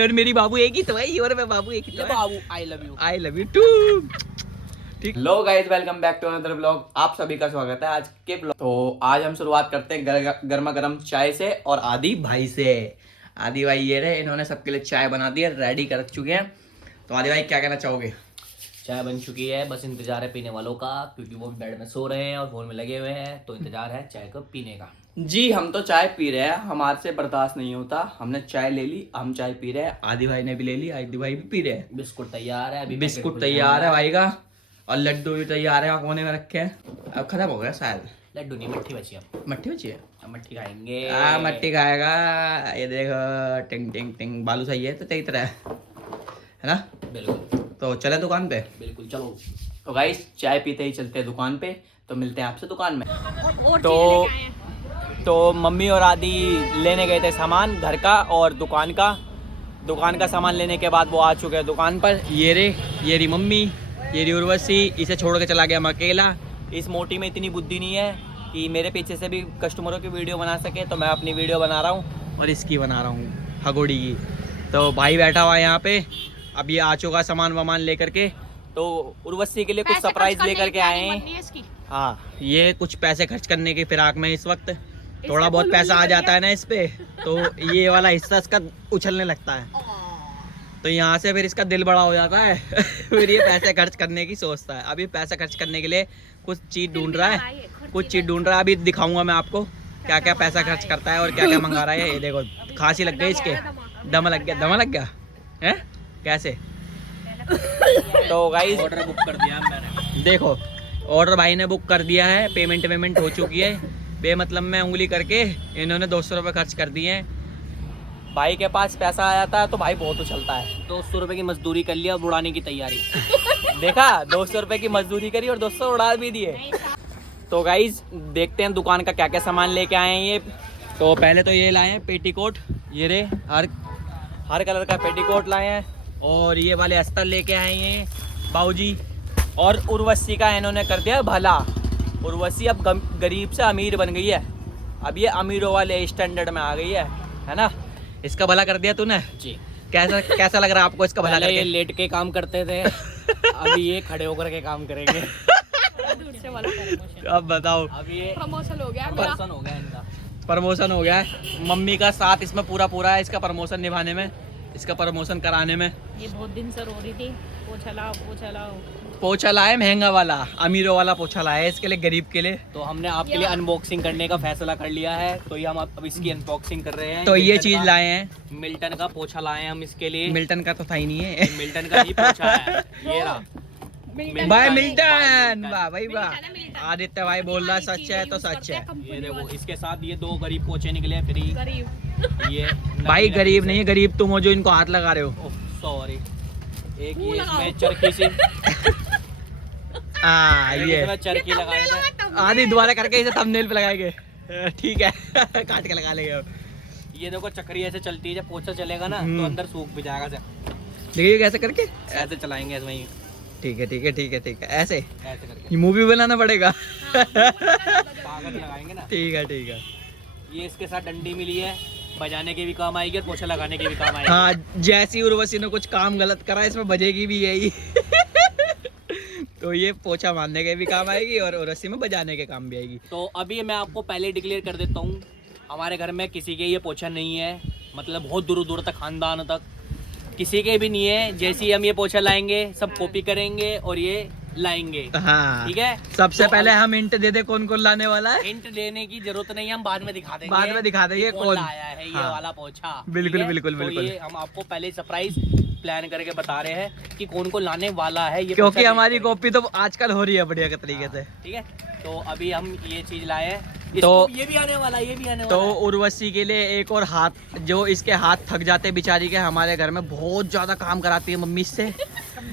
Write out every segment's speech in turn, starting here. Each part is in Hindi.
और मेरी बाबू एक ही तो है, और मैं बाबू एक ही तो है। बाबू आई लव यू टू। ठीक। Hello guys, welcome back to another blog. आप सभी का स्वागत है आज के ब्लॉग। तो आज हम शुरुआत करते हैं गर्मा गर्म चाय से और आदि भाई से। आदि भाई ये रहे, इन्होंने सबके लिए चाय बना दी है, रेडी कर चुके हैं। तो आदि भाई क्या कहना चाहोगे? चाय बन चुकी है, बस इंतजार है पीने वालों का, क्योंकि वो बेड में सो रहे हैं और फोन में लगे हुए हैं, तो इंतजार है चाय को पीने का। जी, हम तो चाय पी रहे हैं, हमारे से बर्दाश्त नहीं होता। हमने चाय ले ली, हम चाय पी रहे हैं। आदि भाई ने भी ले ली, आदि भाई भी पी रहे हैं। बिस्कुट तैयार है, अभी बिस्कुट तैयार है भाई का, और लड्डू भी तैयार है, कोने में रखे हैं। अब खत्म हो गया शायद। लड्डू नहीं, मट्ठी बची अब। मट्ठी बची है, अब मट्ठी खाएंगे। मट्टी खाएगा। ये देखो, टिंग टिंग टिंग बालू सही है तो तेरी तरह है ना। बिल्कुल, तो चले दुकान पे। बिल्कुल चलो। तो गाइस, चाय पीते ही चलते हैं दुकान पे। तो मिलते हैं आपसे दुकान में। तो मम्मी और आदि लेने गए थे सामान घर का और दुकान का सामान लेने के बाद वो आ चुके हैं दुकान पर। ये रही मम्मी, ये रही उर्वशी। इसे छोड़ के चला गया मैं अकेला। इस मोटी में इतनी बुद्धि नहीं है कि मेरे पीछे से भी कस्टमरों की वीडियो बना सके, तो मैं अपनी वीडियो बना रहा हूँ और इसकी बना रहा हूँ, हगोड़ी की। तो भाई बैठा हुआ है यहाँ पे, अब ये आ चुका सामान वामान लेकर के। तो उर्वशी के लिए कुछ सरप्राइज लेकर के आए हैं। हाँ, ये कुछ पैसे खर्च करने की फिराक में इस वक्त। थोड़ा बहुत पैसा आ जाता है ना इस पे, तो ये वाला हिस्सा इसका उछलने लगता है, तो यहाँ से फिर इसका दिल बड़ा हो जाता है। फिर ये पैसे खर्च करने की सोचता है। अभी पैसा खर्च करने के लिए कुछ चीज़ ढूंढ रहा है, अभी दिखाऊंगा मैं आपको क्या क्या पैसा खर्च करता है और क्या क्या मंगा रहा है। ये देखो, खांसी लग गई इसके, दम लग गया है कैसे। तो गाइस, ऑर्डर बुक कर दिया मैंने। देखो, ऑर्डर भाई ने बुक कर दिया है, पेमेंट हो चुकी है। बेमतलब में उंगली करके इन्होंने 200 रुपये खर्च कर दिए हैं। भाई के पास पैसा आ जाता है तो भाई बहुत उछलता है। 200 रुपए की मजदूरी कर लिया, उड़ाने की तैयारी। देखा, 200 रुपये की मजदूरी करी और 200 उड़ा भी दिए। तो गाइज, देखते हैं दुकान का क्या क्या सामान लेके आए हैं ये। तो पहले तो ये लाए हैं पेटीकोट, ये रे हर कलर का पेटीकोट लाए हैं। और ये वाले अस्तर लेके आए हैं बाबूजी। और उर्वशी का इन्होंने कर दिया भला। उर्वशी अब गरीब से अमीर बन गई है, अब ये अमीरों वाले स्टैंडर्ड में आ गई है ना। इसका भला कर दिया तूने जी। कैसा लग रहा है आपको इसका भला करके? ये लेट के काम करते थे, अभी ये खड़े होकर के काम करेंगे। अब बताओ, अब ये प्रमोशन हो गया इनका। प्रमोशन हो गया है। मम्मी का साथ इसमें पूरा है, इसका प्रमोशन निभाने में, इसका प्रमोशन कराने में। ये बहुत दिन से रो रही थी, पोछा लाए महंगा वाला, अमीरों वाला पोछा लाया है इसके लिए, गरीब के लिए। तो हमने आपके लिए अनबॉक्सिंग करने का फैसला कर लिया है, तो ये हम अब इसकी अनबॉक्सिंग कर रहे हैं। तो ये चीज लाए हैं, मिल्टन का पोछा लाए हैं हम इसके लिए। मिल्टन का तो था ही नहीं है, मिल्टन का ही पोछा है ये रहा। भाई मिल्टन, वाह भाई वाह। आदित्य भाई बोल रहा सच है तो सच है। ये देखो, इसके साथ ये 2 गरीब पोछे निकले फ्री। ये भाई गरीब नहीं है, गरीब तुम हो जो इनको हाथ लगा रहे हो। सॉरी, एक ये इसमें चरखी सी ये चरखी लगाए थे। आदि दोबारा करके इसे थंबनेल पे लगाएंगे, ठीक है। काट के लगा लेंगे। ये देखो, चक्री ऐसे चलती है, जब पोछा चलेगा ना तो अंदर सूख भी जाएगा। देखिए कैसे करके, ऐसे चलाएंगे ऐसे वहीं। ठीक है ऐसे करके ये मूवी बनाना पड़ेगा। कागज लगाएंगे ना। ठीक है। ये इसके साथ डंडी मिली है, बजाने के भी काम आएगी और पोछा लगाने के भी काम आएगी। हाँ, जैसी उर्वशी ने कुछ काम गलत करा, इसमें बजेगी भी यही। तो ये पोछा मारने के भी काम आएगी और उर्वशी में बजाने के काम भी आएगी। तो अभी मैं आपको पहले डिक्लेयर कर देता हूँ, हमारे घर में किसी के ये पोछा नहीं है, मतलब बहुत दूर दूर तक, खानदान तक किसी के भी नहीं है। जैसे ही हम ये पोछा लाएंगे, सब कॉपी करेंगे और ये लाएंगे। हाँ, ठीक है। सबसे पहले हम हिंट दे दे कौन लाने वाला है। हिंट देने की जरूरत नहीं है, हम बाद में दिखा देंगे। बाद में दिखा देंगे कौन लाया है ये वाला पोछा। बिल्कुल। तो ये हम आपको पहले सरप्राइज प्लान करके बता रहे हैं कि कौन लाने वाला है ये, क्योंकि हमारी कॉपी तो आजकल हो रही है बढ़िया तरीके से। ठीक है, तो अभी हम ये चीज लाए हैं। तो ये भी आने वाला है, तो उर्वशी के लिए एक और हाथ, जो इसके हाथ थक जाते बेचारी के, हमारे घर में बहुत ज्यादा काम कराती है मम्मी से।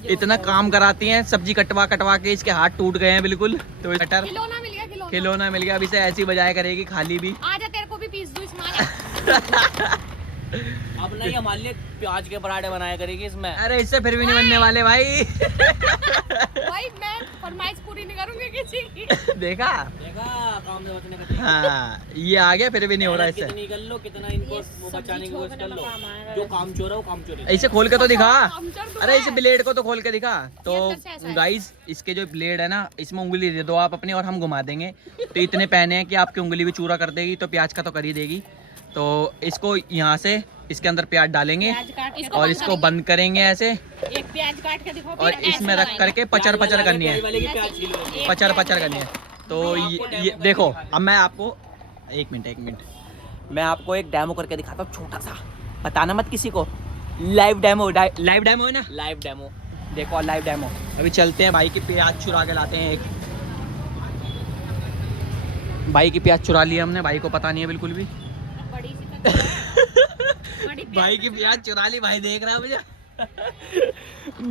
इतना काम कराती हैं, सब्जी कटवा के इसके हाथ टूट गए हैं बिल्कुल। तो खिलौना मिल गया, अभी से ऐसी बजाया करेगी, खाली भी। आजा तेरे को भी पीस दूं इसमें। अब नहीं, हमारे लिए प्याज के पराठे बनाया करेगी इसमें। अरे इससे फिर भी नहीं बनने वाले भाई। भाई मैं फरमाइश पूरी नहीं करूंगी किसी की। देखा देखा काम से बचने का तरीका। हाँ ये आ गया फिर भी नहीं हो रहा मेहनत इससे। कितनी कर लो, कितना इनको ये वो सब्जी बचाने की छोड़ कोशिश देने कर लो। में काम आएगा जो वैसे। काम चोर है वो काम चोर इसे खोल के तो दिखा। पंचर तो अरे है। इसे ब्लेड को तो खोल के दिखा। तो ये अंदर से ऐसा है। गाइस इसके जो ब्लेड है ना इसमें उंगली दे दो आप अपनी और हम घुमा देंगे। तो इतने पैने हैं कि आपकी उंगली भी चूरा कर देगी, तो प्याज का तो कर ही देगी। तो इसको यहाँ से इसके अंदर प्याज डालेंगे प्याज काट और इसको बंद करेंगे ऐसे, एक प्याज काट के दिखाओ और इसमें रख करके पचर पचर करनी है। वाले की प्याज छीलो। पचर पचर करनी है। तो ये देखो अब मैं आपको एक मिनट मैं आपको एक डेमो करके दिखाता हूँ छोटा सा, बताना मत किसी को। लाइव डेमो है ना, लाइव डेमो। देखो लाइव डेमो। अभी चलते हैं भाई की प्याज चुरा के लाते हैं। एक भाई की प्याज चुरा ली हमने, भाई को पता नहीं है बिल्कुल भी। बड़ी सी बड़ी भाई की प्याज चुरा ली, भाई देख रहा है मुझे।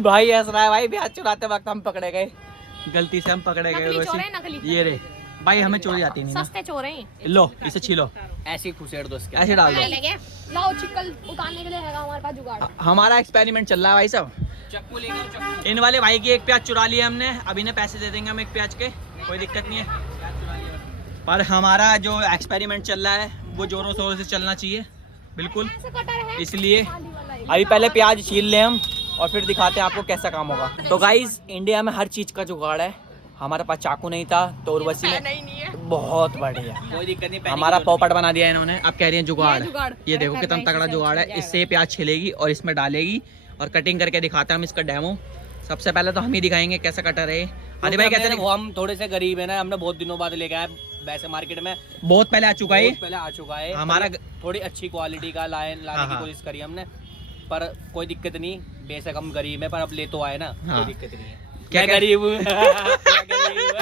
भाई हंस रहा है। भाई प्याज चुराते वक्त हम पकड़े गए, गलती से हम पकड़े गए। नकली चोर है, वैसे नकली। ये रे भाई हमें चोरी आती नहीं ना। सस्ते चोर हैं। लो इसे छीलो, ऐसे ही खुसेड़ दो इसके। ऐसे डाल दो। लाओ चिकन उतारने के लिए हैगा हमारे पास जुगाड़। हमारा एक्सपेरिमेंट चल रहा है भाई साहब। चक्कू लेके आओ, चक्कू। इन वाले भाई की एक प्याज चुरा ली है हमने, अभी ने पैसे दे देंगे हम एक प्याज के, कोई दिक्कत नहीं है। पर हमारा जो एक्सपेरिमेंट चल रहा है वो जोरों शोरों से चलना चाहिए बिल्कुल। ऐसे कटर है। इसलिए अभी पहले प्याज छील लें हम और फिर दिखाते हैं आपको कैसा काम होगा। तो गाइज इंडिया में हर चीज़ का जुगाड़ है। हमारे पास चाकू नहीं था तो उर्वशी ने बहुत बढ़िया कोई दिक्कत नहीं। हमारा पोपट बना दिया इन्होंने। अब कह रही है जुगाड़। जुगाड़। ये देखो कितना तगड़ा जुगाड़ है। इससे ये प्याज छिलेगी और इसमें डालेगी और कटिंग करके दिखाते हैं हम इसका डेमो। सबसे पहले तो हम ही दिखाएंगे कैसा कटर है। आदि भाई कहते हैं वो हम थोड़े से गरीब है ना, हमने बहुत दिनों बाद लेके आए। वैसे मार्केट में बहुत पहले आ चुका है बहुत पहले आ चुका है। हमारा थोड़ी अच्छी क्वालिटी का लाने हाँ, की हाँ। कोशिश करी हमने, पर कोई दिक्कत नहीं। बेशक हम गरीब है पर अब ले तो आए ना, हाँ। कोई दिक्कत नहीं है। क्या मैं गरीब हूँ। मैं गरीब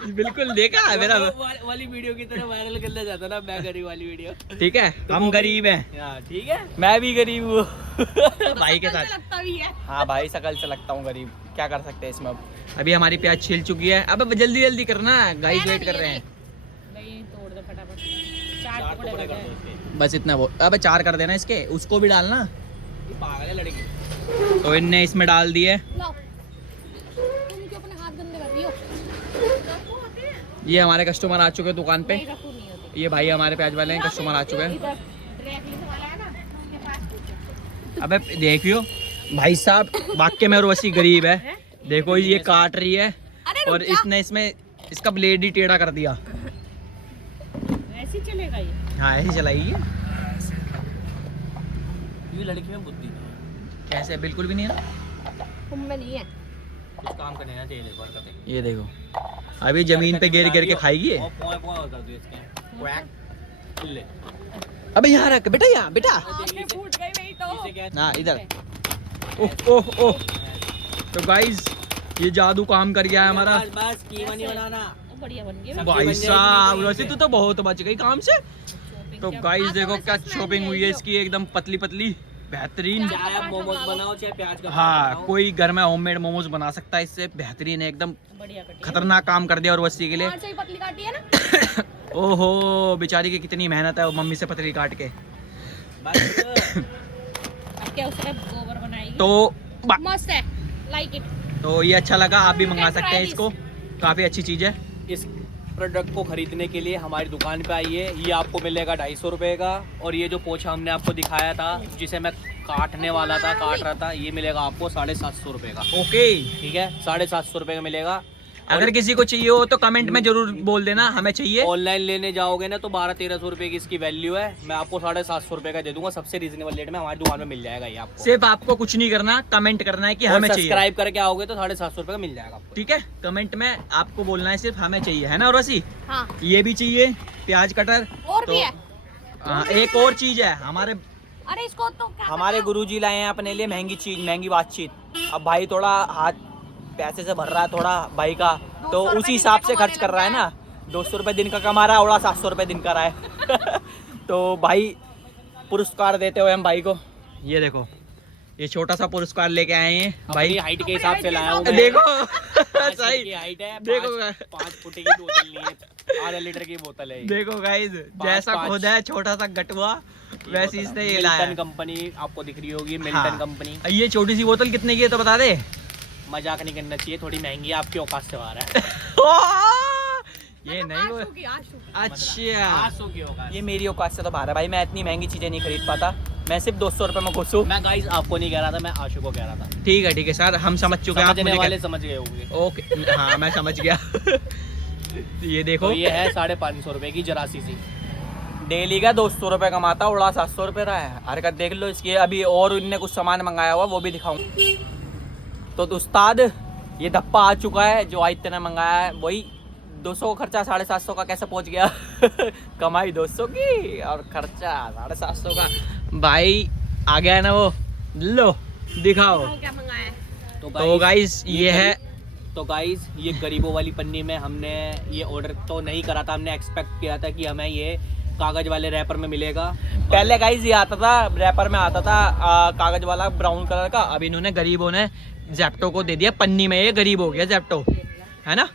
हूँ। बिल्कुल देखा है मेरा। वो वाली वीडियो की तरह वायरल करना चाहता ना, मैं गरीब वाली वीडियो। ठीक है हम गरीब हैं। हाँ ठीक है। मैं भी गरीब हूँ भाई के साथ। लगता भी है। हाँ भाई शकल से लगता हूँ गरीब, क्या कर सकते हैं इसमें। अब अभी हमारी प्याज छिल चुकी है। अब जल्दी जल्दी करना, गाइस वेट कर रहे हैं। नहीं तोड़ दे फटाफट। चार चार टुकड़े टुकड़े कर कर दे। दो उसके। बस इतना वो। अब 4 कर देना इसके, उसको भी डालना। ये पागल है लड़की। तो इनने इसमें डाल दिए। लाओ। तुम क्यों अपने हाथ गंदे कर रही हो? ये हमारे कस्टमर आ चुके हैं दुकान पे। नहीं रखू नहीं होती। ये भाई हमारे प्याज वाले हैं, कस्टमर आ चुके हैं। इधर ड्राई वाला है ना, उसके पास पूछो। अबे देखियो भाई साहब वाक्य में उर्वशी गरीब है। देखो ये काट रही है अरे रुक और जा। इसने इसमें इसका ब्लेड ही टेढ़ा कर दिया। ऐसे ही चलेगा ये। हाँ ऐसे चलाइए। ये लड़की में बुद्धि नहीं है। कैसे बिल्कुल भी नहीं है ना। तुम में नहीं है। कुछ काम करने ना चाहिए देखो हरकतें। ये देखो अभी जमीन पे गिर गिर के खाएगी ये। और पोए पोए कर दो इसके। क्वैक। ले। अबे यहाँ रख बेटा, यहाँ बेटा। आंखें फूट गई मेरी तो। इसे क्या? ना इधर। ओह ओह ओह। तो गाइस ये जादू काम कर गया है हमारा। बस बस कीमा नहीं बनाना। बढ़िया बन गई। सब्जी भाई बन जाएगी साहब नहीं वैसे तो बहुत बच गई काम से। तो गाइस देखो क्या शॉपिंग हुई है इसकी, एकदम पतली पतली बेहतरीन। चाहे आप मोमोज बनाओ चाहे प्याज का हाँ बनाओ। कोई घर में होममेड मोमोज बना सकता है इससे। बेहतरीन है एकदम, बढ़िया कटी है। खतरनाक काम कर दिया उर्वशी के लिए। और से ही पतली काटी है ना। ओहो बेचारी की कितनी मेहनत है वो मम्मी से पतली काट के। बस। अब क्या उससे गोबर बनाएगी। तो मस्त है, लाइक इट। तो ये अच्छा लगा, आप भी मंगा सकते हैं इसको, काफ़ी अच्छी चीज़ है। इस प्रोडक्ट को खरीदने के लिए हमारी दुकान पे आइए। ये आपको मिलेगा 250 रुपये का। और ये जो पोछा हमने आपको दिखाया था जिसे मैं काटने वाला था, काट रहा था, ये मिलेगा आपको 750 रुपये का। ओके ठीक है 750 रुपये का मिलेगा। अगर किसी को चाहिए हो तो कमेंट में जरूर बोल देना हमें चाहिए। ऑनलाइन लेने जाओगे ना तो 1200-1300 रुपये की इसकी वैल्यू है। मैं आपको 750 रुपये का दे दूंगा, सबसे रीजनेबल रेट में हमारी दुकान में मिल जाएगा ये आपको। सिर्फ आपको कुछ नहीं करना, कमेंट करना है कि और हमें चाहिए। सब्सक्राइब करके आओगे तो 750 रुपये का मिल जाएगा आपको। ठीक है कमेंट में आपको बोलना है सिर्फ हमें चाहिए, है ना उर्वशी? हाँ ये भी चाहिए प्याज कटर। और तो भी है। हाँ, एक और चीज है हमारे अरे इसको तो क्या हमारे गुरुजी लाए हैं अपने लिए महंगी चीज, महंगी बातचीत। अब भाई थोड़ा हाथ पैसे से भर रहा है थोड़ा भाई का, तो 200 उसी हिसाब से खर्च कर रहा है ना। 200 रुपये दिन का कमा रहा है और 700 रुपये दिन का रहा है तो भाई पुरस्कार देते हुए हम भाई को ये देखो ये छोटा सा पुरस्कार लेके आए हैं अपनी भाई। हाइट के हिसाब से लाया हूँ मैं। देखो 5 फुट सही की हाइट है। देखो 5 फुट की बोतल नहीं है, आधा लीटर की बोतल है ये। देखो गाइस जैसा पाँच। खुद है छोटा सा गटुआ वैसे इसने ये लाया मिल्टन है। कंपनी आपको दिख रही होगी, मिल्टन हाँ। कंपनी। ये छोटी सी बोतल कितने की है तो बता दे। मजाक नहीं करना चाहिए, थोड़ी महंगी है, आपकी औकात से बाहर है। ये नहीं वो अच्छा, 800 की औकात। ये मेरी औकात से तो बाहर है भाई, मैं इतनी महंगी चीजें नहीं खरीद पाता, मैं सिर्फ 200 रुपए में खुश हूँ। मैं गाइस आपको नहीं कह रहा था, मैं आशु को कह रहा था। ठीक है सर, हम समझ चुके हैं, आप समझने मुझे वाले समझ गए होंगे। ओके हाँ मैं समझ गया। ये देखो तो ये है 550 रुपए की जरासी सी। डेली का 200 रुपए कमाता, उड़ा 700 रुपए रहा है। हरकत देख लो इसकी। अभी और उनने कुछ सामान मंगाया हुआ, वो भी दिखाऊं। तो उस्ताद ये धप्पा आ चुका है, जो आदित्य ने मंगाया है वही 200 का खर्चा 750 का कैसे पहुंच गया। कमाई 200 की और खर्चा 750 का। भाई आ गया है ना वो, लो दिखाओ। क्या मंगाया है? तो गाइस ये है, तो गाइस ये गरीबों वाली पन्नी में हमने ये ऑर्डर तो नहीं करा था, हमने एक्सपेक्ट किया था कि हमें ये कागज वाले रैपर में मिलेगा। पहले गाइस ये आता था रैपर में, आता था कागज वाला ब्राउन कलर का। अब इन्होंने गरीबों ने जेप्टो को दे दिया पन्नी में, ये गरीब हो गया जेप्टो, है ना।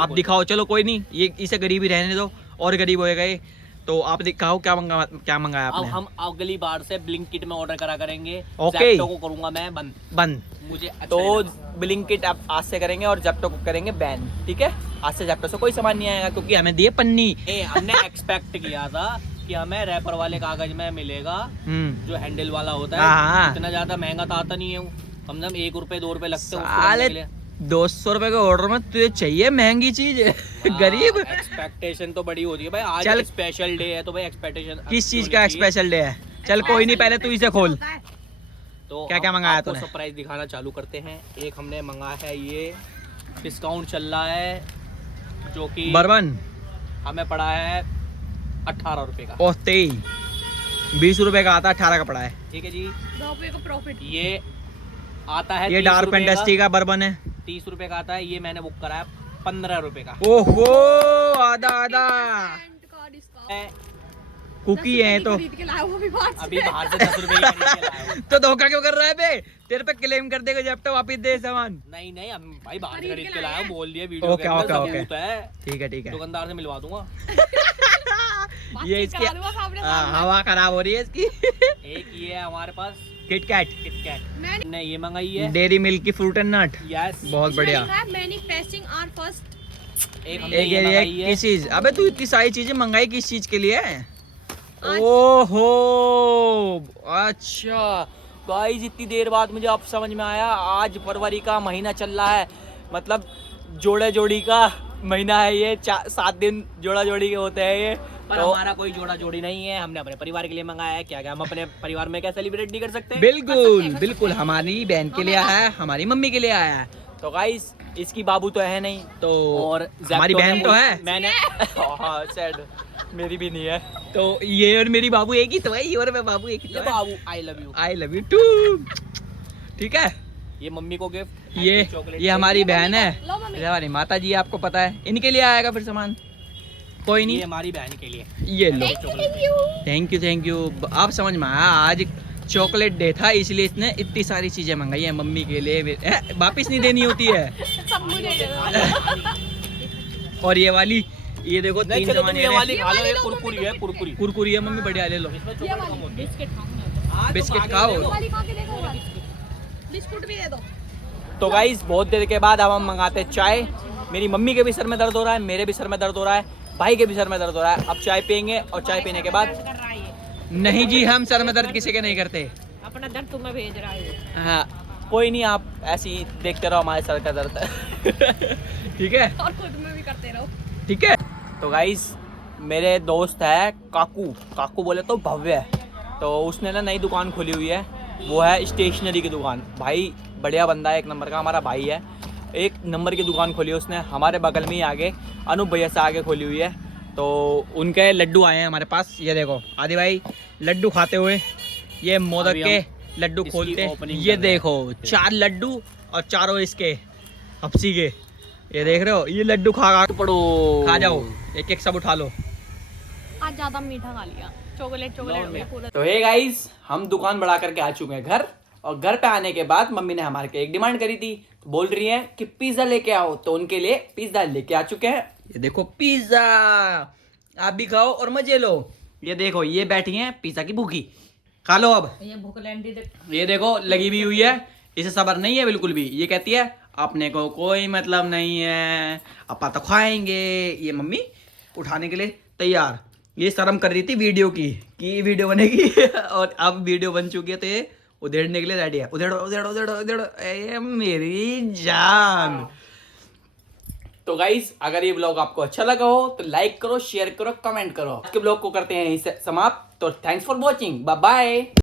आप दिखाओ, चलो कोई नहीं, ये इसे गरीब ही रहने दो, और गरीब हो गए। तो आप दिखाओ क्या मंगाया अब आपने। हम अगली बार से ब्लिंकिट में ऑर्डर करा करेंगे। ओके। जेप्टो को करूंगा मैं बंद। मुझे अच्छा तो नहीं लगा। ब्लिंकिट आप आज से करेंगे और जेप्टो को करेंगे बैन, ठीक है। आज से जेप्टो से कोई सामान नहीं आएगा, क्योंकि हमें दिए पन्नी। हमने एक्सपेक्ट किया था कि हमें रैपर वाले कागज में मिलेगा, जो हैंडल वाला होता हाँ। है। इतना ज्यादा महंगा तो आता नहीं है, कम से कम 1 रुपए 2 रुपए लगते हैं उसको साले करने के लिए। 200 रुपए के ऑर्डर में तुझे चाहिए महंगी चीज। गरीब। एक्सपेक्टेशन तो बड़ी होती है भाई, आज चल। स्पेशल डे है तो भाई एक्सपेक्टेशन किस चीज का स्पेशल डे है? चल कोई नहीं, पहले तू इसे खोल। तो क्या मंगाया तूने? सरप्राइज दिखाना चालू करते हैं। एक हमने मंगाया है, ये डिस्काउंट चल रहा है, जो कि बर्बन हमें पड़ा है 18 रुपए का। ओह 20 रुपए का आता, 18 का पड़ा है। ठीक है जी, 2 रुपए का प्रॉफिट। ये आता है ये 30 डार्क रुपए का। फैंटेस्टी का बर्बन है। 30 रुपए का आता है, ये मैंने बुक करा है 15 रुपए का। ओहो आधा आधा का डिस्काउंट। है, कुकी है तो। खरीद के लाया वो भी बाहर से। अभी बाहर से 10 रुपए की खरीद के लाया हूं। तो धोखा क्यों कर रहा है बे? तेरे पे क्लेम कर देगा जब तक वापिस दे सामान। नहीं हम भाई बाहर से खरीद खरीद के के लाया हूं, लाया। बोल दिया वीडियो ओके, के अंदर, ओके, सबूत है। ठीक है। दुकानदार से मिलवा दूंगा। ये इसकी करा दूंगा सामने सामने। हवा खराब हो रही है इसकी। एक ये है हमारे पास किटकैट, किटकैट, ने ये मंगाई है। डेयरी मिल्क की फ्रूट एंड नट, यस, बहुत बढ़िया। Manufacturing are first. एक हमने एक ये मंगाई है। किस चीज? अबे तू इतनी सारी चीजें मंगाई किस चीज के लिए? ओहो अच्छा गाइस, इतनी देर बाद मुझे अब समझ में आया। आज फरवरी का महीना चल रहा है, मतलब जोड़ा जोड़ी का महीना है ये। 7 दिन जोड़ा जोड़ी के होते हैं ये। पर तो हमारा कोई जोड़ा जोड़ी नहीं है, हमने अपने परिवार के लिए मंगाया है। क्या हम अपने परिवार में क्या सेलिब्रेट नहीं कर सकते? बिल्कुल हमारी बहन के लिए आया है, हमारी मम्मी के लिए आया है। तो गाइस इसकी बाबू तो है नहीं, तो और हमारी Zepto बहन ने तो है। मैंने हाँ सैड, मेरी भी नहीं है। तो ये और मेरी बाबू एक ही तो है, ये और मैं बाबू एक ही ये तो है। बाबू I love you. I love you too. ठीक है, ये मम्मी को गिफ्ट, ये हमारी बहन है, लो मम्मी। ये हमारी माता जी है, आपको पता है। इनके लिए आएगा फिर सामान, कोई ये नहीं। हमारी बहन के लिए। ये लो, थैंक यू। Thank you. आप समझ में आया, आज चॉकलेट डे था, इसलिए इसने इतनी सारी चीजें मंगाई है मम्मी के लिए। वापिस नहीं देनी होती है। सब मुझे दे दो। और ये वाली, ये देखो नहीं 3 चलो तुम सामान ये वाली खा लो, ये कुरकुरी है, कुरकुरी। कुरकुरी है मम्मी, बढ़िया ले लो। ये वाली बिस्किट खाऊंगा। बिस्किट खाओ। ये वाली खा के देखो बस। बिस्कुट भी दे दो। तो गाइस बहुत देर के बाद अब हम मंगाते हैं चाय। मेरी मम्मी के भी सर में दर्द हो रहा है, मेरे भी सर में दर्द हो रहा है, भाई के भी सर में दर्द हो रहा है। अब चाय पियेंगे और चाय पीने के बाद कर रहा है ये। नहीं जी, हम सर में दर्द किसी के नहीं करते। अपना दर्द तुम्हें भेज रहा है। हाँ कोई नहीं, आप ऐसे ही देखते रहो हमारे सर का दर्द। ठीक है, और खुद में भी करते रहो। ठीक है। तो गाइस मेरे दोस्त है काकू बोले तो भव्य है, तो उसने ना नई दुकान खोली हुई है, वो है स्टेशनरी की दुकान। भाई बढ़िया बंदा है, 1 नंबर का, हमारा भाई है। 1 नंबर की दुकान खोली है उसने, हमारे बगल में ही आगे अनूप भैया से आगे खोली हुई है। तो उनके लड्डू आए हैं हमारे पास, ये देखो आदि भाई लड्डू खाते हुए, ये मोदक अभी के हम लड्डू इसकी खोलते, opening ये कर रहे हैं। देखो 4 लड्डू और चारों इसके हफ्सी के, ये देख रहे हो, ये लड्डू खा पड़ो, खा जाओ, एक एक सब उठा लो। आज ज्यादा मीठा खा लिया, चॉकलेट हो गया पूरा। तो हे गाइस, हम दुकान बढ़ा करके आ चुके हैं घर, और घर पे आने के बाद मम्मी ने हमारे के एक डिमांड करी थी, तो बोल रही है कि पिज्जा लेके आओ, तो उनके लिए पिज्जा लेके आ चुके हैं। ये देखो पिज्जा, आप भी खाओ और मजे लो। ये देखो ये बैठी हैं पिज्जा की भूखी, खा लो अब। ये भूख लैंडी देख। ये देखो लगी भी हुई है, इसे सब्र नहीं है बिल्कुल भी, ये कहती है अपने को कोई मतलब नहीं है, अपा तो खाएंगे। ये मम्मी उठाने के लिए तैयार, ये शर्म कर रही थी वीडियो की कि वीडियो बनेगी और अब वीडियो बन चुकी है तो ये उधेड़ने के लिए रेडी है। उधेड़ो उधेड़ो उधेड़ो उधेड़ो, ए मेरी जान। तो गाइस अगर ये ब्लॉग आपको अच्छा लगा हो तो लाइक करो, शेयर करो, कमेंट करो। आज के ब्लॉग को करते हैं यहीं से समाप्त। तो thanks for watching, bye bye.